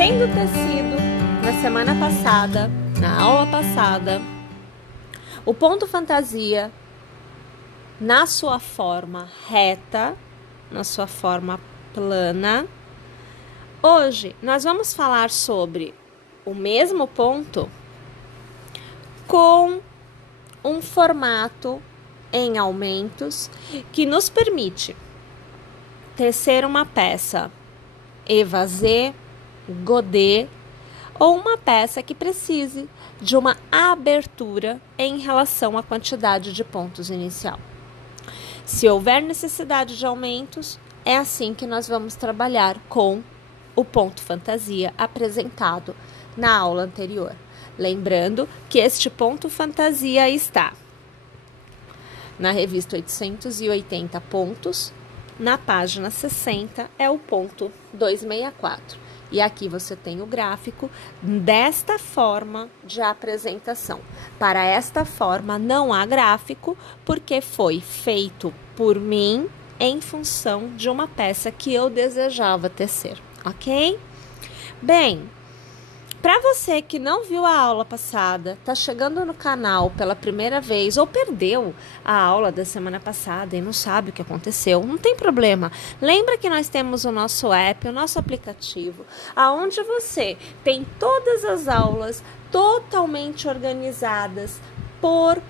tendo tecido na semana passada, na aula passada, o ponto fantasia na sua forma reta, na sua forma plana. Hoje nós vamos falar sobre o mesmo ponto com um formato em aumentos que nos permite tecer uma peça évasé, godê ou uma peça que precise de uma abertura em relação à quantidade de pontos inicial. Se houver necessidade de aumentos, é assim que nós vamos trabalhar com o ponto fantasia apresentado na aula anterior. Lembrando que este ponto fantasia está na revista 880 pontos, na página 60 é o ponto 264. E aqui você tem o gráfico desta forma de apresentação. Para esta forma não há gráfico, porque foi feito por mim em função de uma peça que eu desejava tecer, ok? Bem, para você que não viu a aula passada, está chegando no canal pela primeira vez ou perdeu a aula da semana passada e não sabe o que aconteceu, não tem problema. Lembra que nós temos o nosso app, o nosso aplicativo, aonde você tem todas as aulas totalmente organizadas por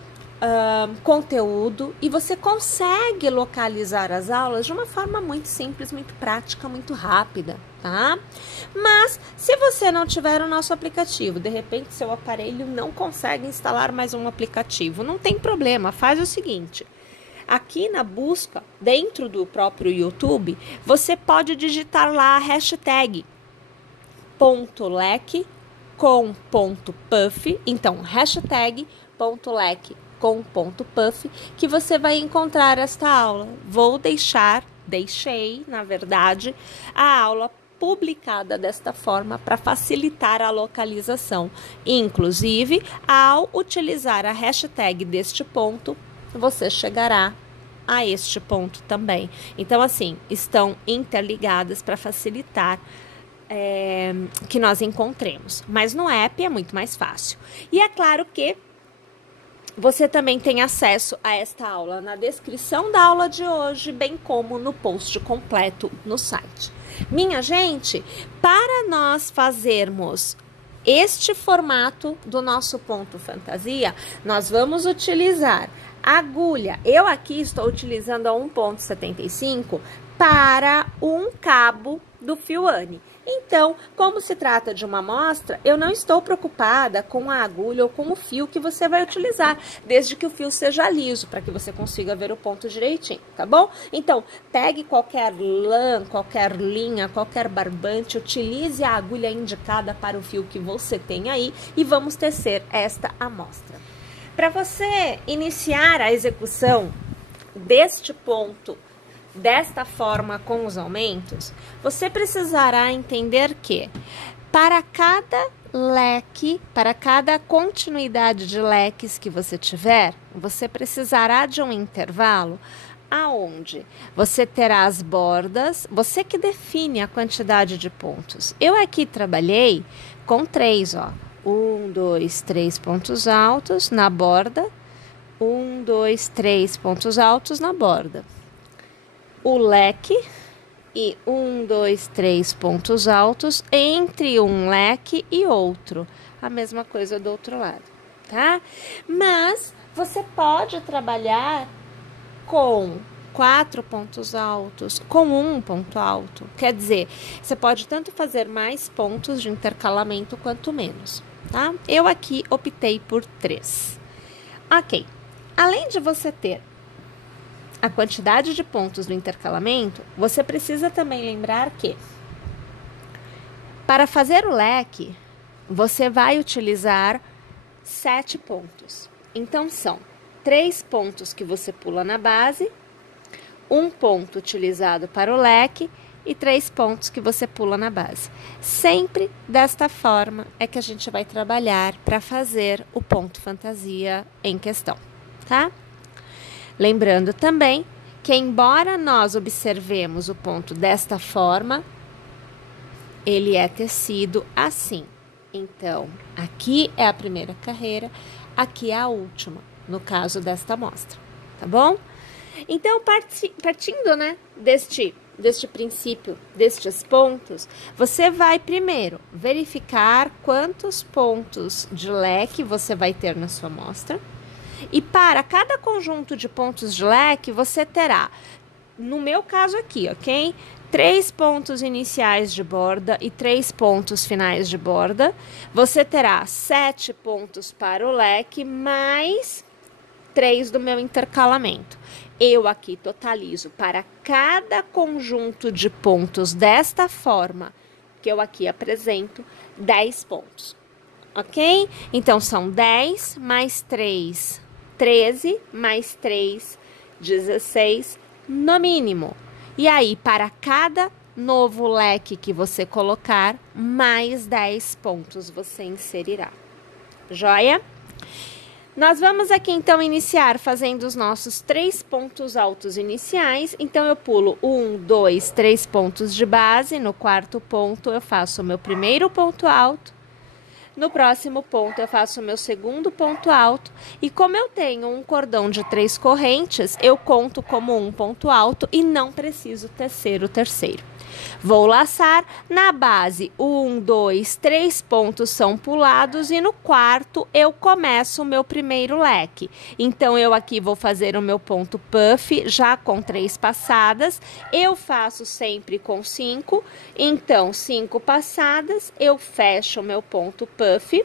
conteúdo e você consegue localizar as aulas de uma forma muito simples, muito prática, muito rápida, tá? Mas se você não tiver o nosso aplicativo, de repente seu aparelho não consegue instalar mais um aplicativo, não tem problema, faz o seguinte: aqui na busca, dentro do próprio YouTube, você pode digitar lá a hashtag .lec com .puff, então hashtag .lec com .puff, que você vai encontrar esta aula. Deixei, na verdade, a aula publicada desta forma para facilitar a localização. Inclusive, ao utilizar a hashtag deste ponto, você chegará a este ponto também. Então, assim, estão interligadas para facilitar que nós encontremos. Mas no app é muito mais fácil. E é claro que você também tem acesso a esta aula na descrição da aula de hoje, bem como no post completo no site. Minha gente, para nós fazermos este formato do nosso ponto fantasia, nós vamos utilizar agulha. Eu aqui estou utilizando a 1,75 para um cabo do fio Anne. Então, como se trata de uma amostra, eu não estou preocupada com a agulha ou com o fio que você vai utilizar, desde que o fio seja liso, para que você consiga ver o ponto direitinho, tá bom? Então, pegue qualquer lã, qualquer linha, qualquer barbante, utilize a agulha indicada para o fio que você tem aí e vamos tecer esta amostra. Para você iniciar a execução deste ponto desta forma com os aumentos, você precisará entender que para cada leque, para cada continuidade de leques que você tiver, você precisará de um intervalo aonde você terá as bordas, você que define a quantidade de pontos. Eu aqui trabalhei com 3, ó. 1, 2, 3 pontos altos na borda, 1, 2, 3 pontos altos na borda. O leque e 1, 2, 3 pontos altos entre um leque e outro. A mesma coisa do outro lado, tá? Mas você pode trabalhar com 4 pontos altos, com 1 ponto alto. Quer dizer, você pode tanto fazer mais pontos de intercalamento quanto menos, tá? Eu aqui optei por 3. Ok. Além de você ter a quantidade de pontos do intercalamento, você precisa também lembrar que para fazer o leque, você vai utilizar 7 pontos. Então, são 3 pontos que você pula na base, 1 ponto utilizado para o leque e 3 pontos que você pula na base. Sempre desta forma é que a gente vai trabalhar para fazer o ponto fantasia em questão, tá? Lembrando também que, embora nós observemos o ponto desta forma, ele é tecido assim. Então, aqui é a primeira carreira, aqui é a última, no caso desta amostra, tá bom? Então, partindo, né, deste princípio, destes pontos, você vai primeiro verificar quantos pontos de leque você vai ter na sua amostra. E para cada conjunto de pontos de leque, você terá, no meu caso aqui, ok? 3 pontos iniciais de borda e 3 pontos finais de borda. Você terá 7 pontos para o leque, mais 3 do meu intercalamento. Eu aqui totalizo para cada conjunto de pontos desta forma que eu aqui apresento, 10 pontos, ok? Então, são 10 mais 3, 13, mais 3, 16, no mínimo. E aí, para cada novo leque que você colocar, mais 10 pontos você inserirá. Joia? Nós vamos aqui, então, iniciar fazendo os nossos 3 pontos altos iniciais. Então, eu pulo 1, 2, 3 pontos de base. No quarto ponto, eu faço o meu primeiro ponto alto. No próximo ponto, eu faço o meu segundo ponto alto. E como eu tenho um cordão de 3 correntes, eu conto como um ponto alto e não preciso tecer o terceiro. Vou laçar na base, 1, 2, 3 pontos são pulados e no quarto eu começo o meu primeiro leque. Então, eu aqui vou fazer o meu ponto puff já com 3 passadas, eu faço sempre com 5, então 5 passadas, eu fecho o meu ponto puff.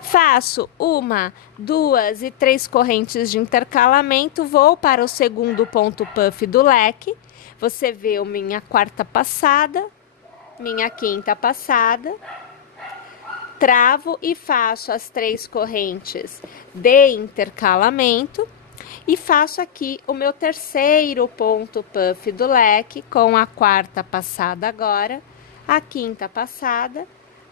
Faço 1, 2 e 3 correntes de intercalamento, vou para o segundo ponto puff do leque. Você vê minha quarta passada, minha quinta passada, travo e faço as 3 correntes de intercalamento e faço aqui o meu terceiro ponto puff do leque com a quarta passada agora, a quinta passada.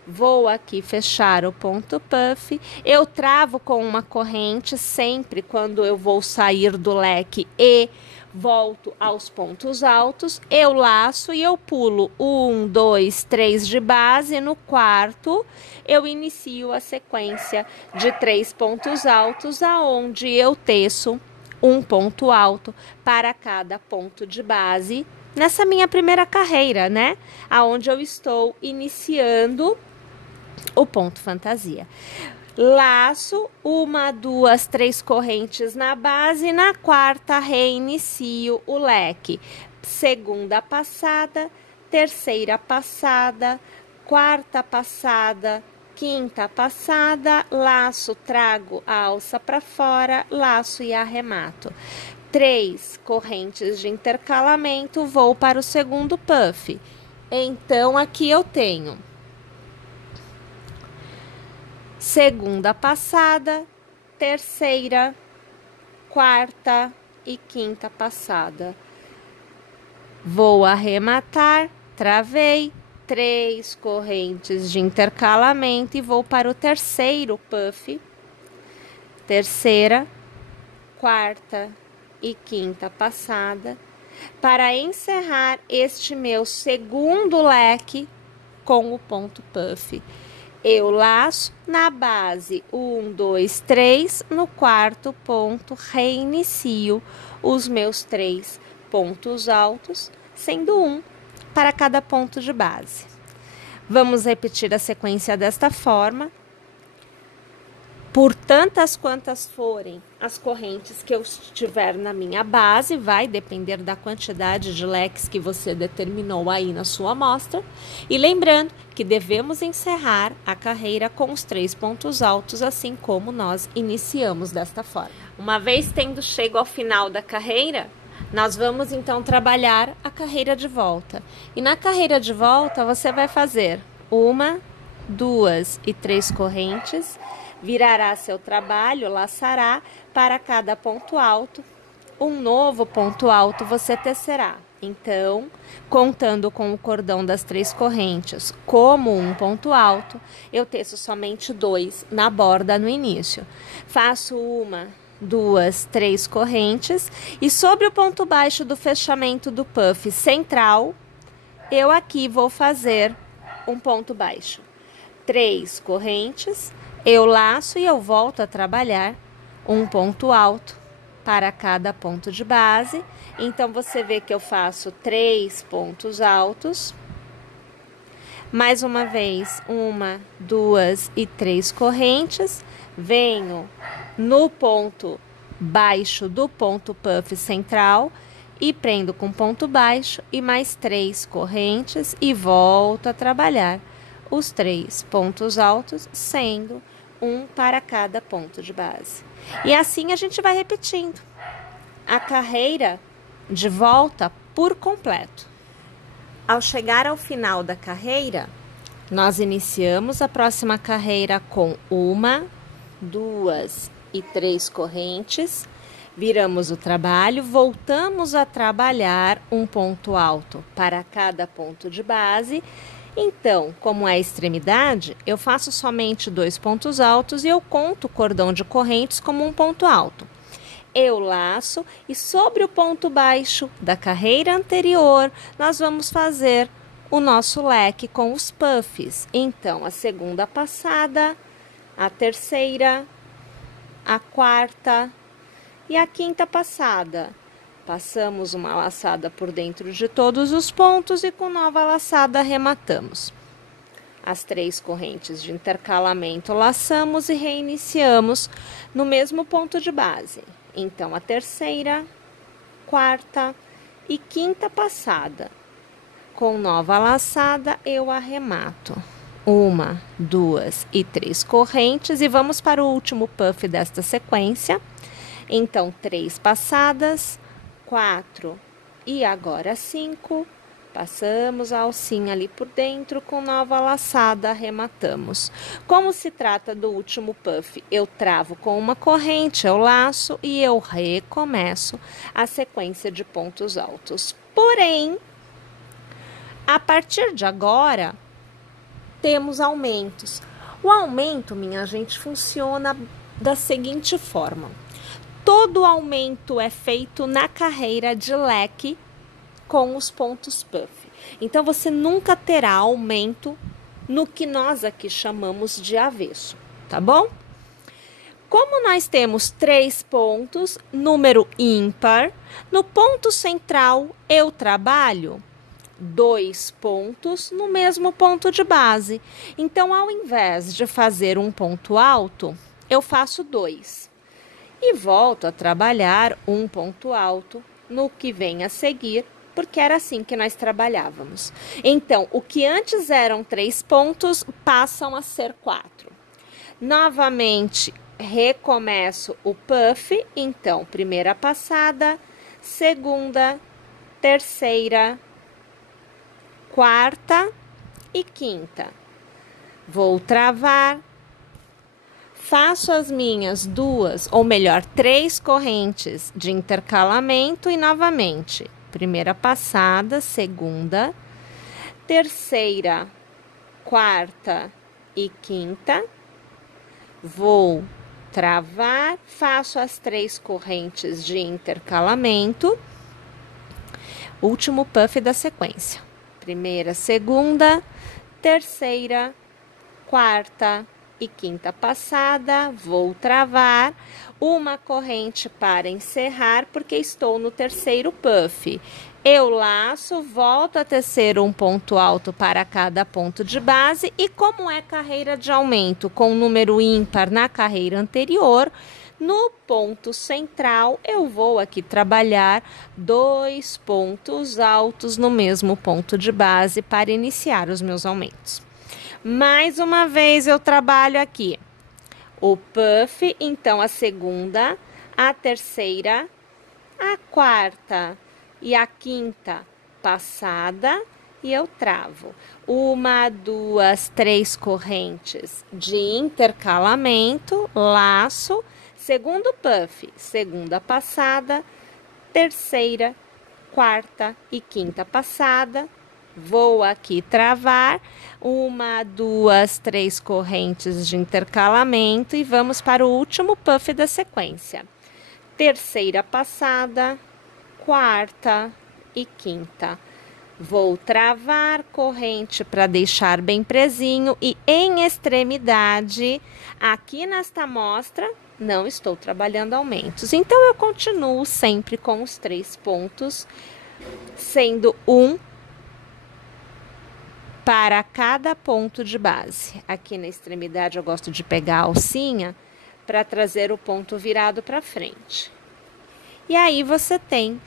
Vou aqui fechar o ponto puff, eu travo com uma corrente sempre quando eu vou sair do leque e volto aos pontos altos, eu laço e eu pulo 1, 2, 3 de base, no quarto eu inicio a sequência de 3 pontos altos, aonde eu teço um ponto alto para cada ponto de base, nessa minha primeira carreira, né? Aonde eu estou iniciando o ponto fantasia. Laço 1, 2, 3 correntes na base, na quarta reinicio o leque. Segunda passada, terceira passada, quarta passada, quinta passada, laço, trago a alça para fora, laço e arremato. 3 correntes de intercalamento, vou para o segundo puff. Então, aqui eu tenho segunda passada, terceira, quarta e quinta passada. Vou arrematar, travei, 3 correntes de intercalamento e vou para o terceiro puff. Terceira, quarta e quinta passada, para encerrar este meu segundo leque com o ponto puff. Eu laço na base 1, 2, 3, no quarto ponto reinicio os meus 3 pontos altos, sendo 1 para cada ponto de base. Vamos repetir a sequência desta forma. Por tantas quantas forem as correntes que eu tiver na minha base, vai depender da quantidade de leques que você determinou aí na sua amostra. E lembrando que devemos encerrar a carreira com os 3 pontos altos, assim como nós iniciamos desta forma. Uma vez tendo chego ao final da carreira, nós vamos então trabalhar a carreira de volta. E na carreira de volta, você vai fazer 1, 2 e 3 correntes, virará seu trabalho, laçará para cada ponto alto, um novo ponto alto você tecerá. Então, contando com o cordão das 3 correntes como um ponto alto, eu teço somente 2 na borda no início. Faço 1, 2, 3 correntes e sobre o ponto baixo do fechamento do puff central, eu aqui vou fazer um ponto baixo. 3 correntes, eu laço e eu volto a trabalhar um ponto alto para cada ponto de base. Então, você vê que eu faço 3 pontos altos. Mais uma vez, 1, 2 e 3 correntes. Venho no ponto baixo do ponto puff central e prendo com ponto baixo e mais 3 correntes e volto a trabalhar os 3 pontos altos, sendo um para cada ponto de base. E assim a gente vai repetindo a carreira de volta por completo. Ao chegar ao final da carreira, nós iniciamos a próxima carreira com 1, 2 e 3 correntes, viramos o trabalho, voltamos a trabalhar um ponto alto para cada ponto de base. Então, como é extremidade, eu faço somente 2 pontos altos e eu conto o cordão de correntes como um ponto alto. Eu laço e sobre o ponto baixo da carreira anterior, nós vamos fazer o nosso leque com os puffs. Então, a segunda passada, a terceira, a quarta e a quinta passada. Passamos uma laçada por dentro de todos os pontos e com nova laçada arrematamos. As 3 correntes de intercalamento laçamos e reiniciamos no mesmo ponto de base. Então, a terceira, quarta e quinta passada. Com nova laçada, eu arremato 1, 2 e 3 correntes e vamos para o último puff desta sequência. Então, 3 passadas, 4 e agora 5. Passamos a alcinha ali por dentro, com nova laçada, arrematamos. Como se trata do último puff, eu travo com uma corrente, eu laço e eu recomeço a sequência de pontos altos. Porém, a partir de agora, temos aumentos. O aumento, minha gente, funciona da seguinte forma. Todo aumento é feito na carreira de leque com os pontos puff. Então, você nunca terá aumento no que nós aqui chamamos de avesso, tá bom? Como nós temos 3 pontos, número ímpar, no ponto central eu trabalho 2 pontos no mesmo ponto de base. Então, ao invés de fazer um ponto alto, eu faço 2. E volto a trabalhar um ponto alto no que vem a seguir, porque era assim que nós trabalhávamos. Então, o que antes eram 3 pontos, passam a ser 4. Novamente, recomeço o puff. Então, primeira passada, segunda, terceira, quarta e quinta. Vou travar. Faço as minhas 2, ou melhor, 3 correntes de intercalamento e novamente, primeira passada, segunda, terceira, quarta e quinta. Vou travar, faço as 3 correntes de intercalamento. Último puff da sequência. Primeira, segunda, terceira, quarta e quinta passada, vou travar uma corrente para encerrar, porque estou no terceiro puff. Eu laço, volto a tecer um ponto alto para cada ponto de base e como é carreira de aumento com número ímpar na carreira anterior, no ponto central eu vou aqui trabalhar 2 pontos altos no mesmo ponto de base para iniciar os meus aumentos. Mais uma vez eu trabalho aqui o puff, então a segunda, a terceira, a quarta e a quinta passada e eu travo 1, 2, 3 correntes de intercalamento, laço, segundo puff, segunda passada, terceira, quarta e quinta passada. Vou aqui travar 1, 2, 3 correntes de intercalamento e vamos para o último puff da sequência. Terceira passada, quarta e quinta. Vou travar corrente para deixar bem presinho e em extremidade, aqui nesta amostra, não estou trabalhando aumentos. Então, eu continuo sempre com os 3 pontos, sendo um para cada ponto de base. Aqui na extremidade, eu gosto de pegar a alcinha para trazer o ponto virado para frente. E aí, você tem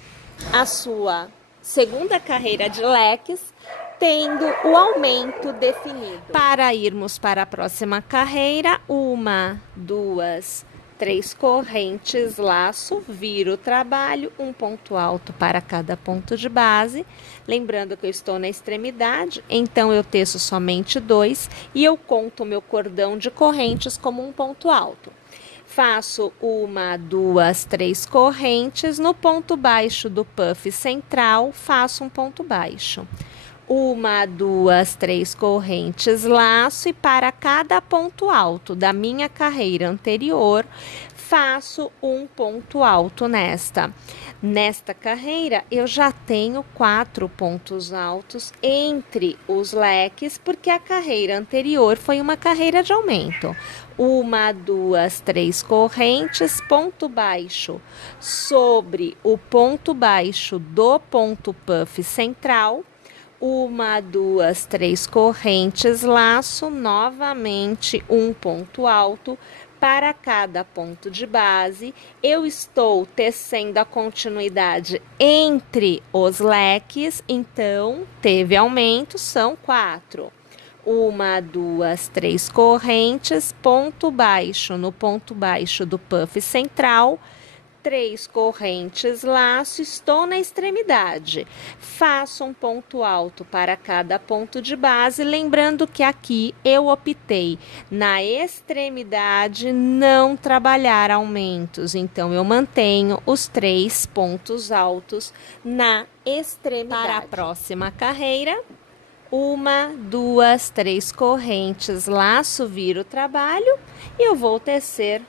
a sua segunda carreira de leques, tendo o aumento definido. Para irmos para a próxima carreira, 1, 2, 3 correntes, laço, viro o trabalho, um ponto alto para cada ponto de base. Lembrando que eu estou na extremidade, então eu teço somente 2 e eu conto o meu cordão de correntes como um ponto alto. Faço 1, 2, 3 correntes, no ponto baixo do puff central, faço um ponto baixo. 1, 2, 3 correntes, laço, e para cada ponto alto da minha carreira anterior, faço um ponto alto nesta. Nesta carreira, eu já tenho 4 pontos altos entre os leques, porque a carreira anterior foi uma carreira de aumento. 1, 2, 3 correntes, ponto baixo sobre o ponto baixo do ponto puff central. 1, 2, 3 correntes, laço, novamente um ponto alto para cada ponto de base. Eu estou tecendo a continuidade entre os leques, então teve aumento, são 4. 1, 2, 3 correntes, ponto baixo no ponto baixo do puff central, 3 correntes, laço, estou na extremidade. Faço um ponto alto para cada ponto de base, lembrando que aqui eu optei na extremidade não trabalhar aumentos, então eu mantenho os 3 pontos altos na extremidade. Para a próxima carreira, 1, 2, 3 correntes, laço, viro o trabalho e eu vou tecer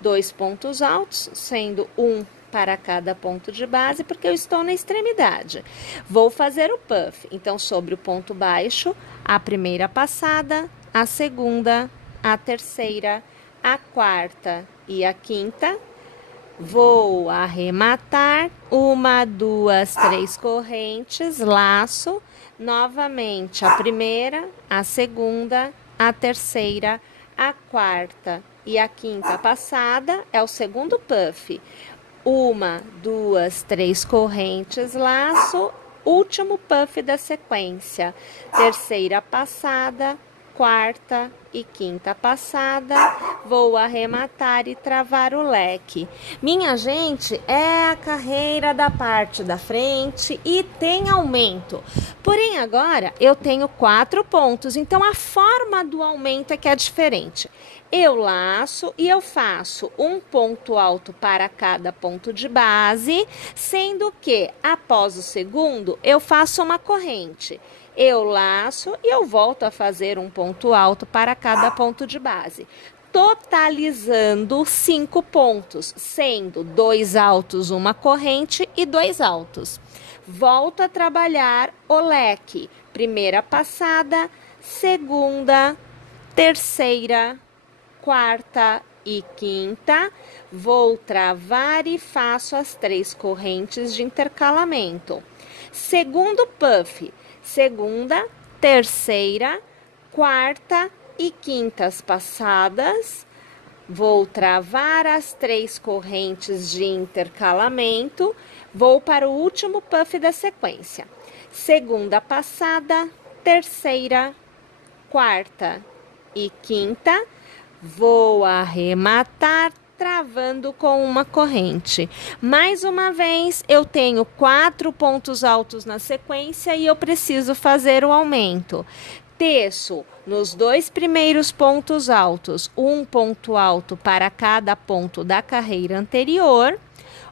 2 pontos altos, sendo um para cada ponto de base, porque eu estou na extremidade. Vou fazer o puff, então sobre o ponto baixo, a primeira passada, a segunda, a terceira, a quarta e a quinta. Vou arrematar, 1, 2, 3 correntes, laço, novamente a primeira, a segunda, a terceira, a quarta e a quinta passada, é o segundo puff. 1, 2, 3 correntes, laço, último puff da sequência. Terceira passada, quarta e quinta passada, vou arrematar e travar o leque. Minha gente, é a carreira da parte da frente e tem aumento. Porém, agora eu tenho 4 pontos, então a forma do aumento é que é diferente. Eu laço e eu faço um ponto alto para cada ponto de base, sendo que após o segundo eu faço uma corrente. Eu laço e eu volto a fazer um ponto alto para cada ponto de base, totalizando 5 pontos, sendo 2 altos, uma corrente e 2 altos. Volto a trabalhar o leque, primeira passada, segunda, terceira, quarta e quinta, vou travar e faço as 3 correntes de intercalamento. Segundo puff, segunda, terceira, quarta e quintas passadas, vou travar as 3 correntes de intercalamento, vou para o último puff da sequência. Segunda passada, terceira, quarta e quinta, vou arrematar travando com uma corrente. Mais uma vez, eu tenho 4 pontos altos na sequência e eu preciso fazer o aumento. Teço nos 2 primeiros pontos altos, um ponto alto para cada ponto da carreira anterior,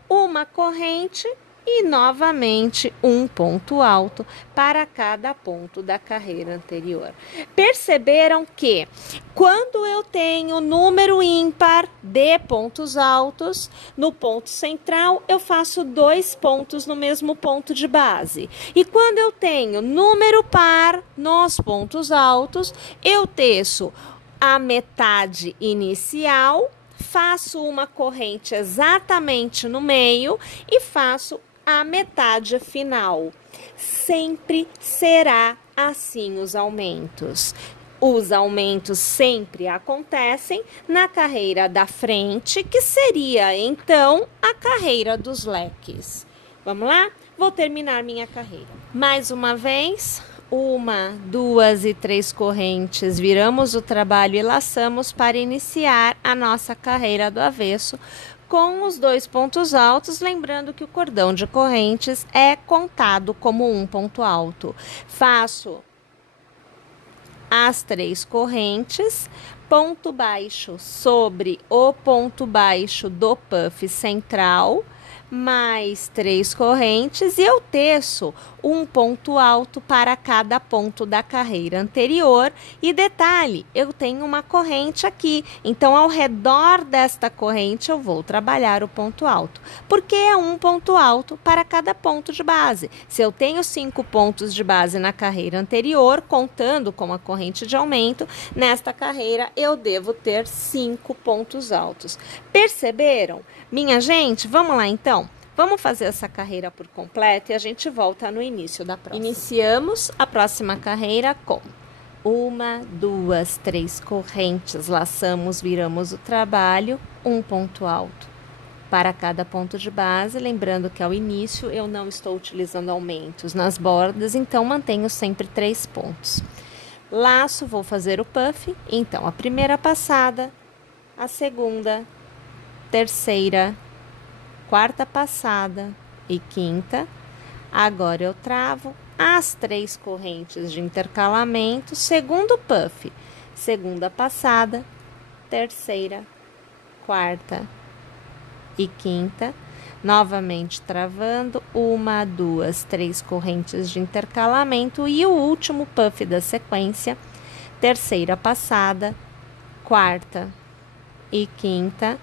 uma corrente, e novamente um ponto alto para cada ponto da carreira anterior. Perceberam que quando eu tenho número ímpar de pontos altos, no ponto central eu faço 2 pontos no mesmo ponto de base. E quando eu tenho número par nos pontos altos, eu teço a metade inicial, faço uma corrente exatamente no meio e faço a metade final. Sempre será assim os aumentos. Os aumentos sempre acontecem na carreira da frente, que seria então a carreira dos leques. Vamos lá? Vou terminar minha carreira. Mais uma vez, 1, 2 e 3 correntes, viramos o trabalho e laçamos para iniciar a nossa carreira do avesso com os 2 pontos altos, lembrando que o cordão de correntes é contado como um ponto alto. Faço as 3 correntes, ponto baixo sobre o ponto baixo do puff central, mais 3 correntes, e eu teço um ponto alto para cada ponto da carreira anterior. E detalhe, eu tenho uma corrente aqui, então ao redor desta corrente eu vou trabalhar o ponto alto, porque é um ponto alto para cada ponto de base. Se eu tenho 5 pontos de base na carreira anterior, contando com a corrente de aumento, nesta carreira eu devo ter 5 pontos altos. Perceberam? Minha gente, vamos lá então? Vamos fazer essa carreira por completo e a gente volta no início da próxima. Iniciamos a próxima carreira com 1, 2, 3 correntes, laçamos, viramos o trabalho, um ponto alto para cada ponto de base, lembrando que ao início eu não estou utilizando aumentos nas bordas, então mantenho sempre 3 pontos. Laço, vou fazer o puff, então a primeira passada, a segunda, terceira, quarta passada e quinta. Agora eu travo as 3 correntes de intercalamento, segundo puff, segunda passada, terceira, quarta e quinta, novamente travando 1, 2, 3 correntes de intercalamento e o último puff da sequência, terceira passada, quarta e quinta,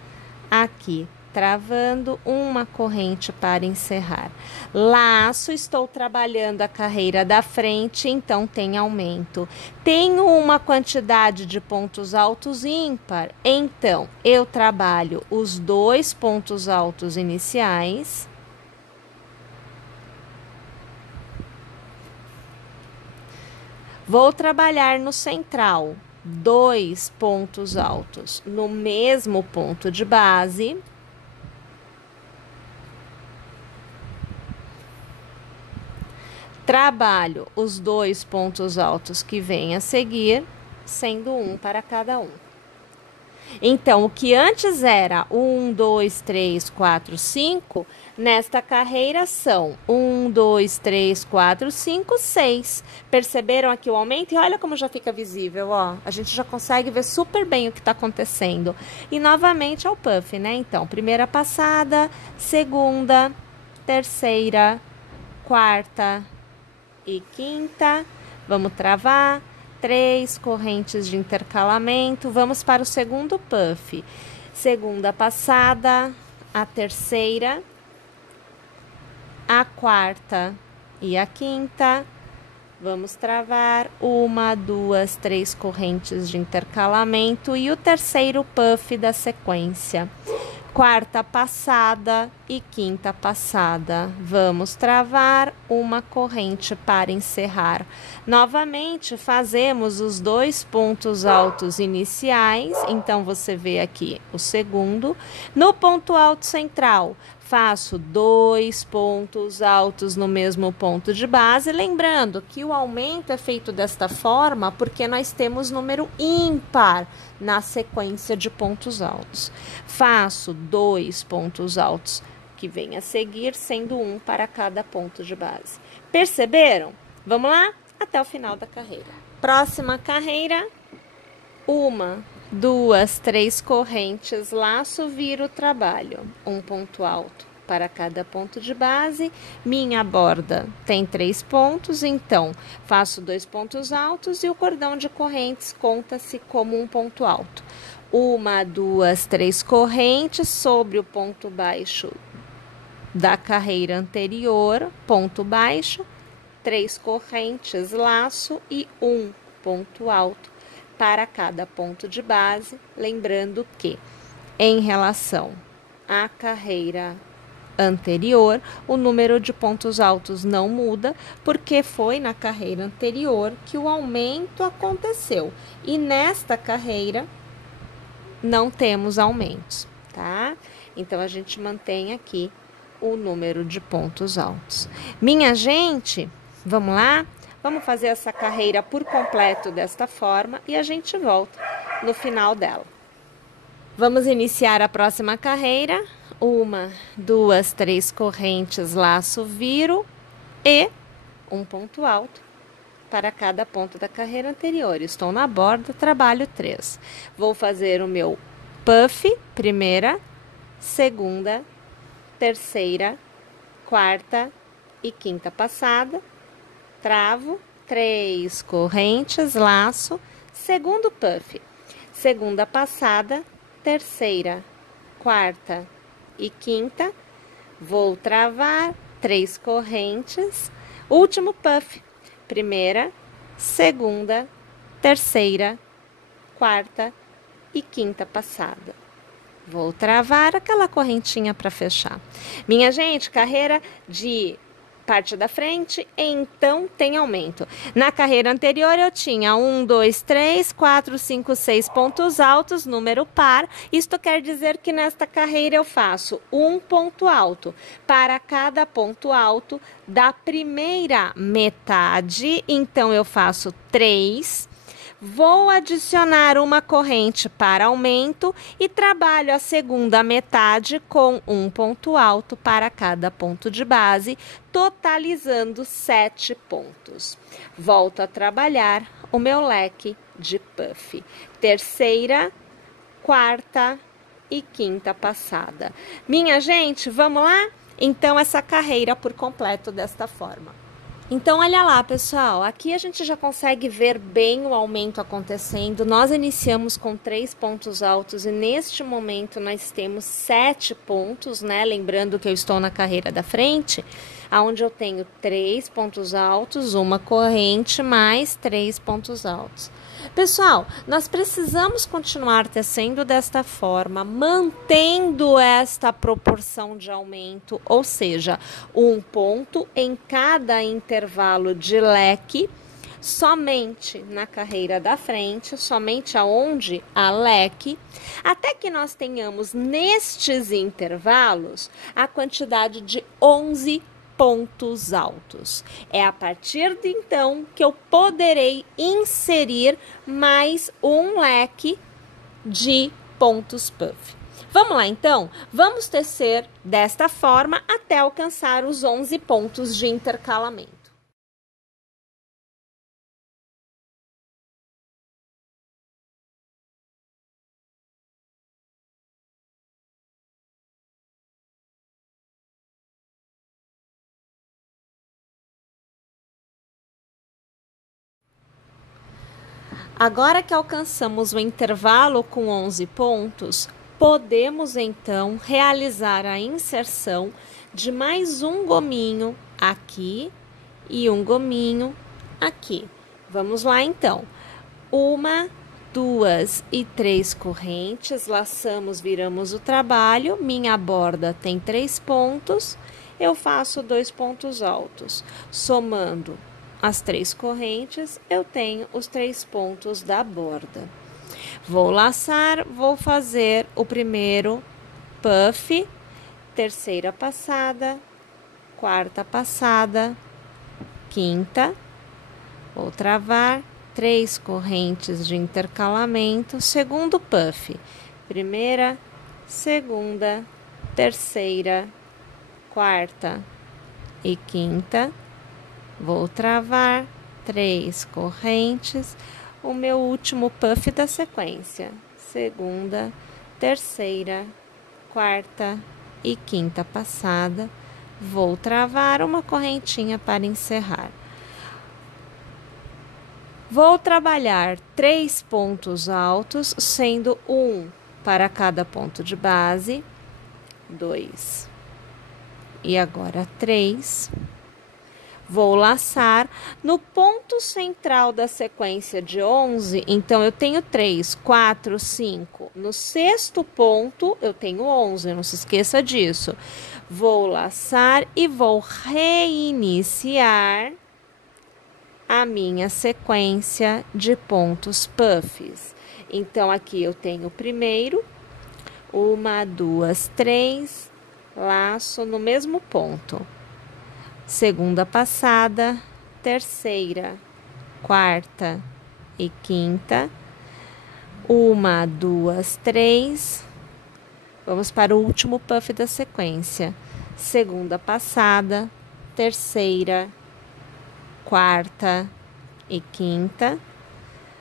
aqui travando uma corrente para encerrar. Laço, estou trabalhando a carreira da frente, então tem aumento. Tenho uma quantidade de pontos altos ímpar, então eu trabalho os 2 pontos altos iniciais. Vou trabalhar no central 2 pontos altos no mesmo ponto de base. Trabalho os 2 pontos altos que vêm a seguir, sendo um para cada um. Então, o que antes era 1, 2, 3, 4, 5, nesta carreira são 1, 2, 3, 4, 5, 6. Perceberam aqui o aumento? E olha como já fica visível, ó. A gente já consegue ver super bem o que está acontecendo. E novamente é o puff, né? Então, primeira passada, segunda, terceira, quarta e quinta. Vamos travar. 3 correntes de intercalamento, vamos para o segundo puff. Segunda passada, a terceira, a quarta e a quinta. Vamos travar 1, 2, 3 correntes de intercalamento e o terceiro puff da sequência. Quarta passada e quinta passada. Vamos travar uma corrente para encerrar. Novamente, fazemos os 2 pontos altos iniciais. Então, você vê aqui o segundo. No ponto alto central, faço 2 pontos altos no mesmo ponto de base. Lembrando que o aumento é feito desta forma porque nós temos número ímpar na sequência de pontos altos. Faço 2 pontos altos que vem a seguir, sendo um para cada ponto de base. Perceberam? Vamos lá? Até o final da carreira. Próxima carreira, 1, 2, 3 correntes, laço, viro o trabalho. Um ponto alto para cada ponto de base. Minha borda tem 3 pontos, então faço 2 pontos altos e o cordão de correntes conta-se como um ponto alto. 1, 2, 3 correntes sobre o ponto baixo da carreira anterior, ponto baixo, 3 correntes, laço e 1 ponto alto para cada ponto de base, lembrando que em relação à carreira anterior, o número de pontos altos não muda, porque foi na carreira anterior que o aumento aconteceu. E nesta carreira não temos aumentos, tá? Então, a gente mantém aqui o número de pontos altos. Minha gente, vamos lá? Vamos fazer essa carreira por completo desta forma e a gente volta no final dela. Vamos iniciar a próxima carreira. 1, 2, 3 correntes, laço, viro e um ponto alto para cada ponto da carreira anterior. Estou na borda, trabalho 3. Vou fazer o meu puff, primeira, segunda, terceira, quarta e quinta passada. Travo, 3 correntes, laço, segundo puff, segunda passada, terceira, quarta e quinta, vou travar, 3 correntes, último puff, primeira, segunda, terceira, quarta e quinta passada. Vou travar aquela correntinha para fechar. Minha gente, carreira de parte da frente, então tem aumento. Na carreira anterior eu tinha 1, 2, 3, 4, 5, 6 pontos altos, número par. Isto quer dizer que nesta carreira eu faço um ponto alto para cada ponto alto da primeira metade. Então eu faço 3. Vou adicionar uma corrente para aumento e trabalho a segunda metade com um ponto alto para cada ponto de base, totalizando 7 pontos. Volto a trabalhar o meu leque de puff. Terceira, quarta e quinta passada. Minha gente, vamos lá? Então, essa carreira por completo desta forma. Então, olha lá, pessoal, aqui a gente já consegue ver bem o aumento acontecendo. Nós iniciamos com 3 pontos altos e neste momento nós temos 7 pontos, né? Lembrando que eu estou na carreira da frente, onde eu tenho 3 pontos altos, uma corrente mais 3 pontos altos. Pessoal, nós precisamos continuar tecendo desta forma, mantendo esta proporção de aumento, ou seja, um ponto em cada intervalo de leque, somente na carreira da frente, somente aonde há leque, até que nós tenhamos nestes intervalos a quantidade de 11 pontos altos. É a partir de então que eu poderei inserir mais um leque de pontos puff. Vamos lá então? Vamos tecer desta forma até alcançar os 11 pontos de intercalamento. Agora que alcançamos o intervalo com 11 pontos, podemos então realizar a inserção de mais um gominho aqui e um gominho aqui. Vamos lá então. 1, 2 e 3 correntes, laçamos, viramos o trabalho. Minha borda tem 3 pontos, eu faço 2 pontos altos, somando as 3 correntes, eu tenho os 3 pontos da borda. Vou laçar, vou fazer o primeiro puff, terceira passada, quarta passada, quinta, vou travar, 3 correntes de intercalamento, segundo puff, primeira, segunda, terceira, quarta e quinta. Vou travar 3 correntes, o meu último puff da sequência, segunda, terceira, quarta e quinta passada. Vou travar uma correntinha para encerrar. Vou trabalhar 3 pontos altos, sendo 1 para cada ponto de base, 2 e agora 3. Vou laçar no ponto central da sequência de 11, então eu tenho 3, 4, 5. No sexto ponto eu tenho 11, não se esqueça disso. Vou laçar e vou reiniciar a minha sequência de pontos puffs. Então, aqui eu tenho o primeiro, 1, 2, 3, laço no mesmo ponto. Segunda passada, terceira, quarta e quinta. 1, 2, 3. Vamos para o último puff da sequência. Segunda passada, terceira, quarta e quinta.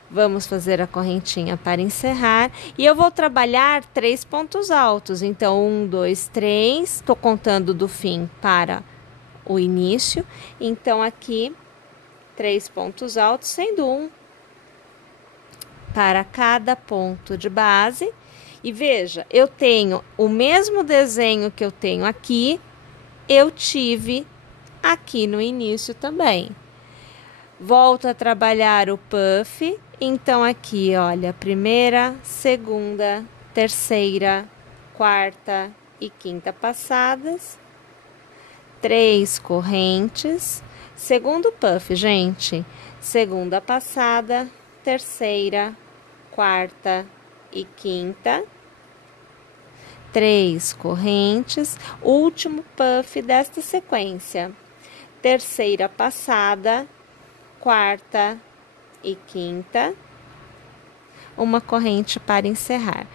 Vamos fazer a correntinha para encerrar. E eu vou trabalhar 3 pontos altos. Então, 1, 2, 3. Estou contando do fim para o início. Então, aqui, 3 pontos altos, sendo 1 para cada ponto de base. E veja, eu tenho o mesmo desenho que eu tenho aqui, eu tive aqui no início também. Volto a trabalhar o puff. Então, aqui, olha, primeira, segunda, terceira, quarta e quinta passadas. 3 correntes. Segundo puff, gente. Segunda passada, terceira, quarta e quinta. 3 correntes. Último puff desta sequência. Terceira passada, quarta e quinta. Uma corrente para encerrar.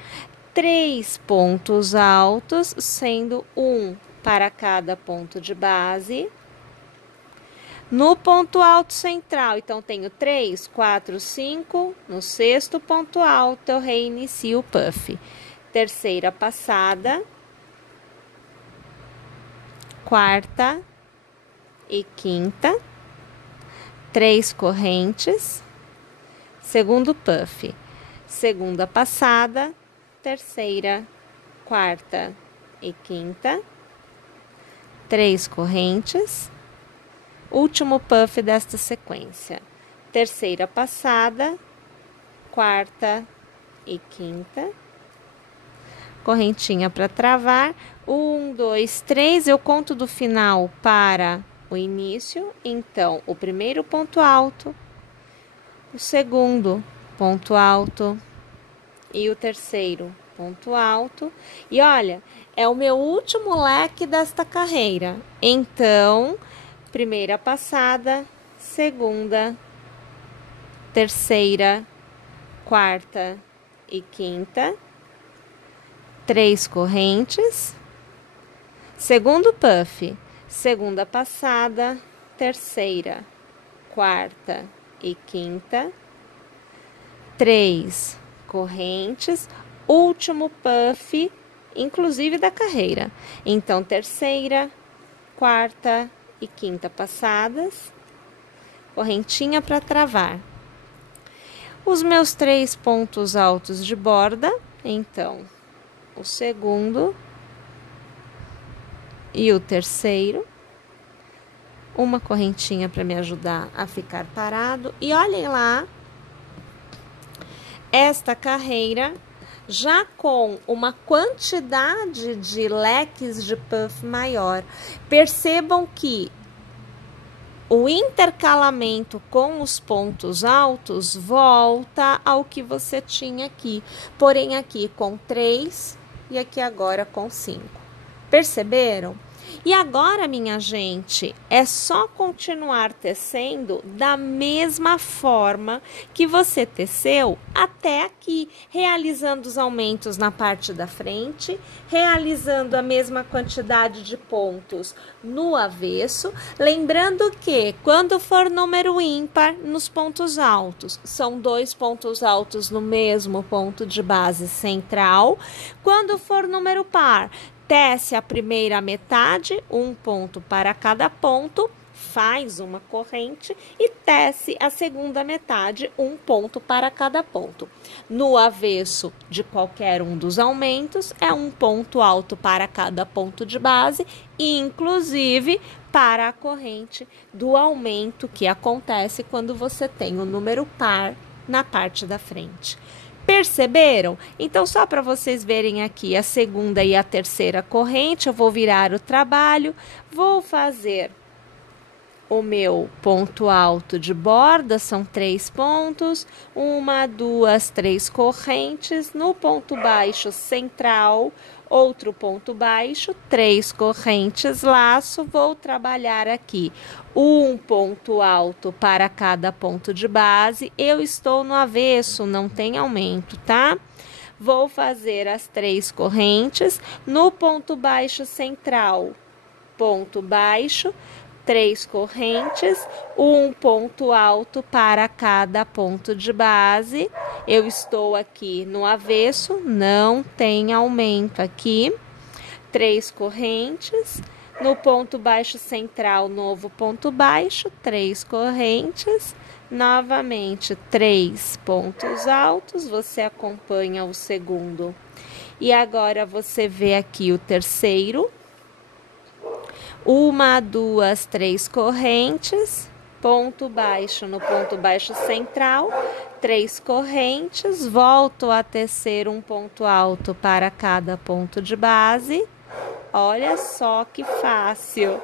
3 pontos altos, sendo 1 para cada ponto de base. No ponto alto central, então, tenho 3, 4, 5. No sexto ponto alto, eu reinicio o puff. Terceira passada, quarta e quinta. 3 correntes. Segundo puff. Segunda passada, terceira, quarta e quinta. 3 correntes. Último puff desta sequência. Terceira passada, quarta e quinta. Correntinha para travar. 1, 2, 3. Eu conto do final para o início. Então, o primeiro ponto alto, o segundo ponto alto e o terceiro ponto alto. E olha, é o meu último leque desta carreira. Então, primeira passada, segunda, terceira, quarta e quinta. 3 correntes. Segundo puff, segunda passada, terceira, quarta e quinta. 3 correntes. Último puff, inclusive da carreira. Então, terceira, quarta e quinta passadas. Correntinha para travar. Os meus 3 pontos altos de borda. Então, o segundo e o terceiro. Uma correntinha para me ajudar a ficar parado. E olhem lá, esta carreira já com uma quantidade de leques de puff maior. Percebam que o intercalamento com os pontos altos volta ao que você tinha aqui. Porém, aqui com 3 e aqui agora com 5. Perceberam? E agora, minha gente, é só continuar tecendo da mesma forma que você teceu até aqui, realizando os aumentos na parte da frente, realizando a mesma quantidade de pontos no avesso. Lembrando que, quando for número ímpar, nos pontos altos, são 2 pontos altos no mesmo ponto de base central. Quando for número par, Tece a primeira metade, um ponto para cada ponto, faz uma corrente e tece a segunda metade, um ponto para cada ponto. No avesso de qualquer um dos aumentos, é um ponto alto para cada ponto de base, inclusive para a corrente do aumento que acontece quando você tem o número par na parte da frente. Perceberam? Então, só para vocês verem aqui a segunda e a terceira corrente, eu vou virar o trabalho, vou fazer o meu ponto alto de borda, são 3 pontos, 1, 2, 3 correntes, no ponto baixo central, outro ponto baixo, 3 correntes, laço, vou trabalhar aqui um ponto alto para cada ponto de base, eu estou no avesso, não tem aumento, tá? Vou fazer as 3 correntes, no ponto baixo central, ponto baixo, 3 correntes, um ponto alto para cada ponto de base. Eu estou aqui no avesso, não tem aumento aqui. 3 correntes, no ponto baixo central, novo ponto baixo, 3 correntes, novamente 3 pontos altos, você acompanha o segundo. E agora você vê aqui o terceiro. 1, 2, 3 correntes, ponto baixo no ponto baixo central, 3 correntes, volto a tecer um ponto alto para cada ponto de base. Olha só que fácil!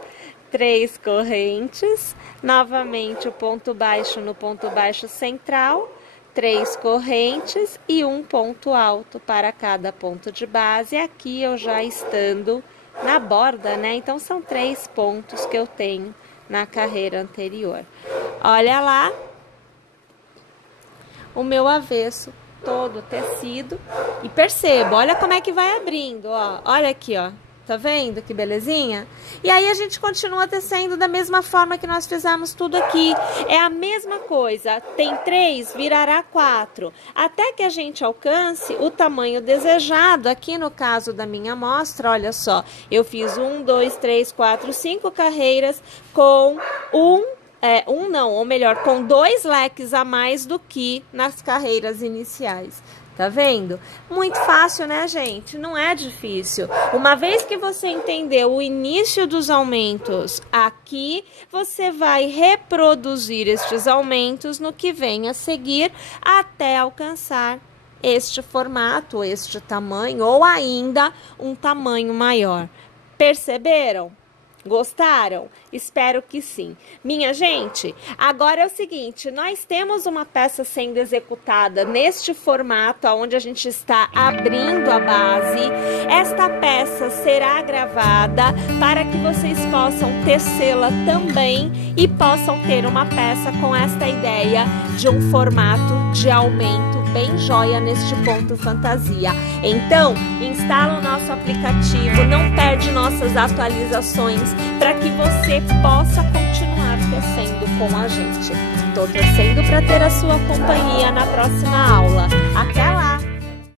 3 correntes, novamente o ponto baixo no ponto baixo central, 3 correntes e um ponto alto para cada ponto de base. Aqui eu já estando na borda, né? Então, são 3 pontos que eu tenho na carreira anterior. Olha lá o meu avesso todo tecido. E percebo, olha como é que vai abrindo, ó. Olha aqui, ó. Tá vendo que belezinha? E aí a gente continua tecendo da mesma forma que nós fizemos tudo aqui. É a mesma coisa. Tem 3, virará 4. Até que a gente alcance o tamanho desejado. Aqui no caso da minha amostra, olha só. Eu fiz 1, 2, 3, 4, 5 carreiras com com 2 leques a mais do que nas carreiras iniciais. Tá vendo? Muito fácil, né, gente? Não é difícil. Uma vez que você entendeu o início dos aumentos aqui, você vai reproduzir estes aumentos no que vem a seguir até alcançar este formato, este tamanho ou ainda um tamanho maior. Perceberam? Gostaram? Espero que sim. Minha gente, agora é o seguinte, nós temos uma peça sendo executada neste formato, onde a gente está abrindo a base. Esta peça será gravada para que vocês possam tecê-la também e possam ter uma peça com esta ideia de um formato de aumento bem joia neste ponto fantasia. Então, instala o nosso aplicativo, não perde nossas atualizações para que você possa continuar tecendo com a gente. Estou torcendo para ter a sua companhia na próxima aula. Até lá!